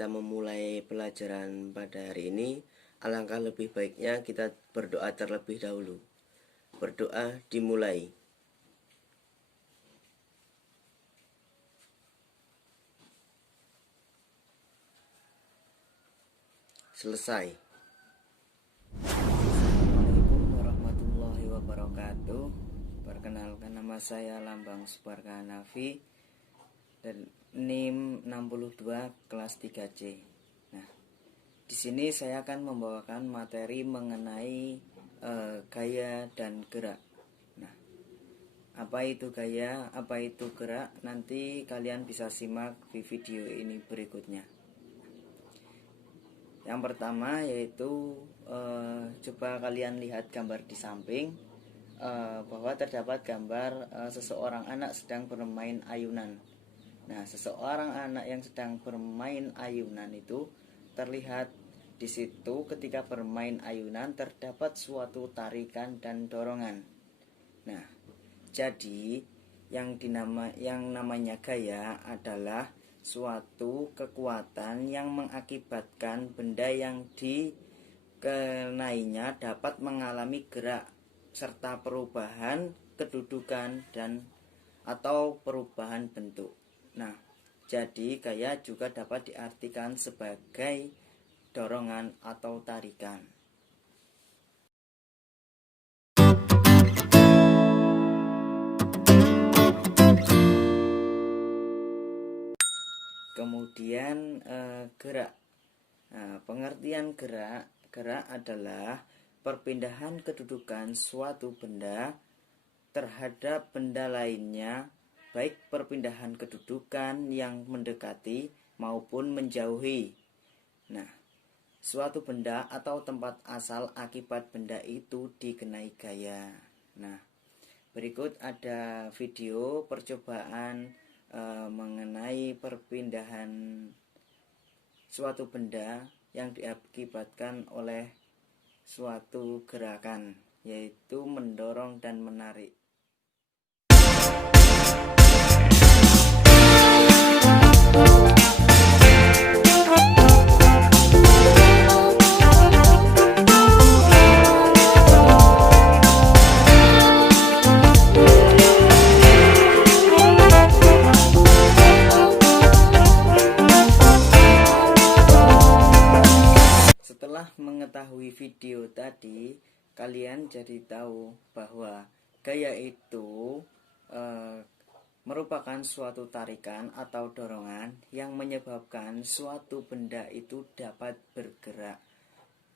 kita memulai pelajaran pada hari ini, alangkah lebih baiknya kita berdoa terlebih dahulu. Berdoa dimulai. Selesai. Assalamualaikum warahmatullahi wabarakatuh. Perkenalkan, nama saya Lambang Suparka Hanafi dan NIM 62 kelas 3C. Nah, di sini saya akan membawakan materi mengenai gaya dan gerak. Nah, apa itu gaya, apa itu gerak? Nanti kalian bisa simak di video ini berikutnya. Yang pertama yaitu coba kalian lihat gambar di samping, bahwa terdapat gambar seseorang anak sedang bermain ayunan. Nah, seseorang anak yang sedang bermain ayunan itu terlihat di situ ketika bermain ayunan terdapat suatu tarikan dan dorongan. Nah, jadi yang namanya gaya adalah suatu kekuatan yang mengakibatkan benda yang dikenainya dapat mengalami gerak serta perubahan kedudukan dan atau perubahan bentuk. Nah, jadi gaya juga dapat diartikan sebagai dorongan atau tarikan. Kemudian gerak. Nah, pengertian gerak adalah perpindahan kedudukan suatu benda terhadap benda lainnya, baik perpindahan kedudukan yang mendekati maupun menjauhi. Nah, suatu benda atau tempat asal akibat benda itu dikenai gaya. Nah, berikut ada video percobaan mengenai perpindahan suatu benda yang diakibatkan oleh suatu gerakan, yaitu mendorong dan menarik. Setelah mengetahui video tadi, kalian jadi tahu bahwa gaya itu merupakan suatu tarikan atau dorongan yang menyebabkan suatu benda itu dapat bergerak,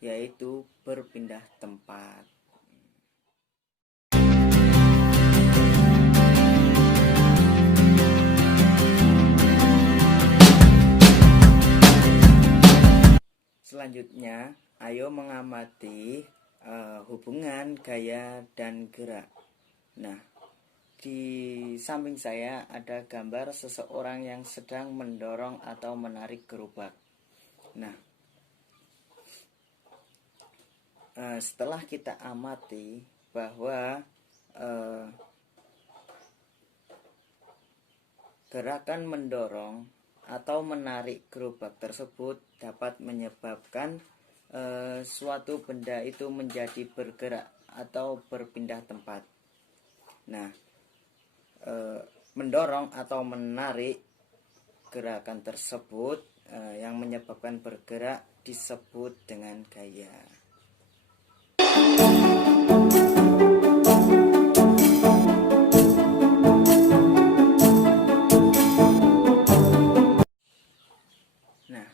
yaitu berpindah tempat. Selanjutnya, ayo mengamati hubungan gaya dan gerak. Nah, di samping saya ada gambar seseorang yang sedang mendorong atau menarik gerobak. Nah, setelah kita amati bahwa gerakan mendorong atau menarik gerobak tersebut dapat menyebabkan suatu benda itu menjadi bergerak atau berpindah tempat. Nah, mendorong atau menarik gerakan tersebut yang menyebabkan bergerak disebut dengan gaya. Nah,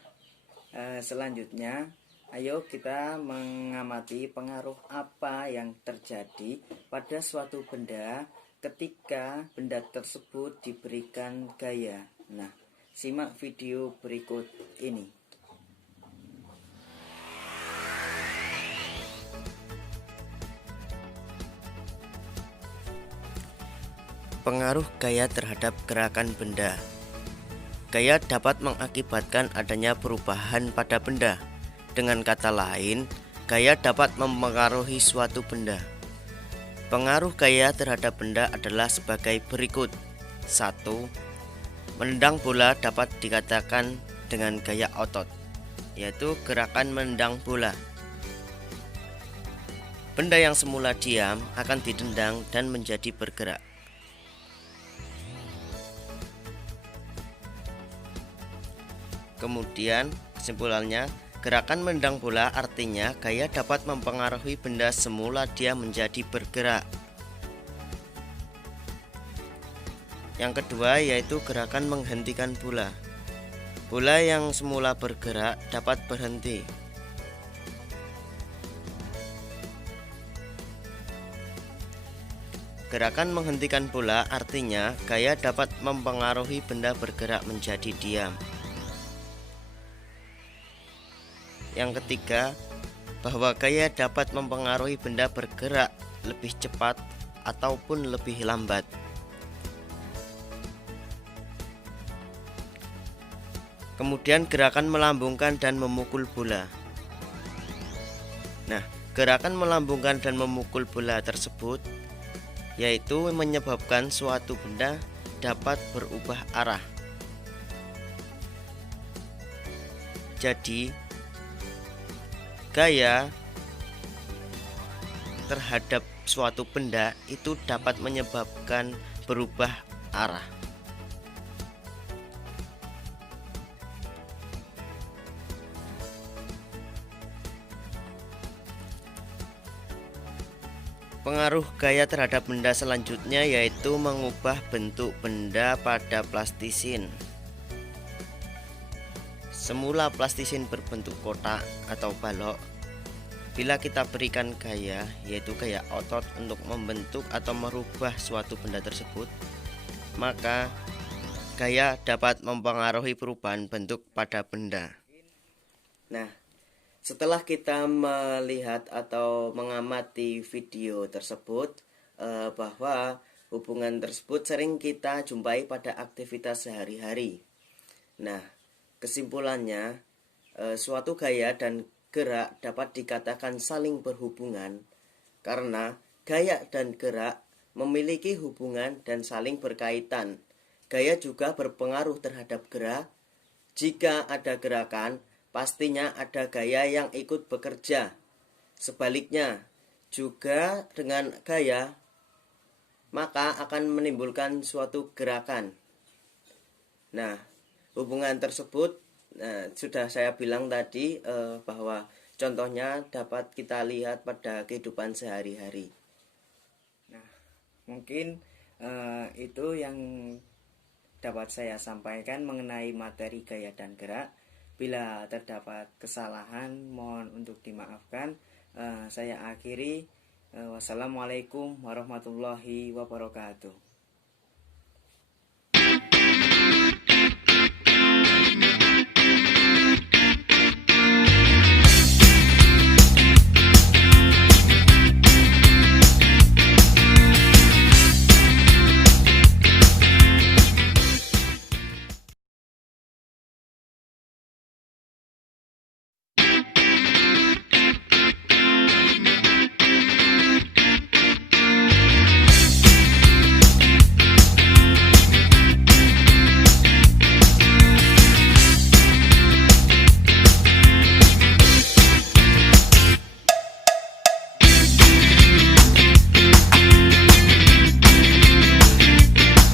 selanjutnya ayo kita mengamati pengaruh apa yang terjadi pada suatu benda ketika benda tersebut diberikan gaya. Nah, simak video berikut ini. Pengaruh gaya terhadap gerakan benda. Gaya dapat mengakibatkan adanya perubahan pada benda. Dengan kata lain, gaya dapat mempengaruhi suatu benda. Pengaruh gaya terhadap benda adalah sebagai berikut. 1. Menendang bola dapat dikatakan dengan gaya otot, yaitu gerakan menendang bola. Benda yang semula diam akan ditendang dan menjadi bergerak. Kemudian kesimpulannya, gerakan menendang bola artinya gaya dapat mempengaruhi benda semula dia menjadi bergerak. Yang kedua yaitu gerakan menghentikan bola. Bola yang semula bergerak dapat berhenti. Gerakan menghentikan bola artinya gaya dapat mempengaruhi benda bergerak menjadi diam. Yang ketiga, bahwa gaya dapat mempengaruhi benda bergerak lebih cepat ataupun lebih lambat. Kemudian gerakan melambungkan dan memukul bola. Nah, gerakan melambungkan dan memukul bola tersebut yaitu menyebabkan suatu benda dapat berubah arah. Jadi, gaya terhadap suatu benda itu dapat menyebabkan berubah arah. Pengaruh gaya terhadap benda selanjutnya yaitu mengubah bentuk benda pada plastisin. Semula plastisin berbentuk kotak atau balok. Bila kita berikan gaya, yaitu gaya otot untuk membentuk atau merubah suatu benda tersebut, maka gaya dapat mempengaruhi perubahan bentuk pada benda. Nah, setelah kita melihat atau mengamati video tersebut, bahwa hubungan tersebut sering kita jumpai pada aktivitas sehari-hari. Nah, kesimpulannya, suatu gaya dan gerak dapat dikatakan saling berhubungan karena gaya dan gerak memiliki hubungan dan saling berkaitan. Gaya juga berpengaruh terhadap gerak. Jika ada gerakan, pastinya ada gaya yang ikut bekerja. Sebaliknya, juga dengan gaya, maka akan menimbulkan suatu gerakan. Nah, hubungan tersebut sudah saya bilang tadi, bahwa contohnya dapat kita lihat pada kehidupan sehari-hari. Nah, mungkin itu yang dapat saya sampaikan mengenai materi gaya dan gerak. Bila terdapat kesalahan, mohon untuk dimaafkan. Saya akhiri. Wassalamualaikum warahmatullahi wabarakatuh.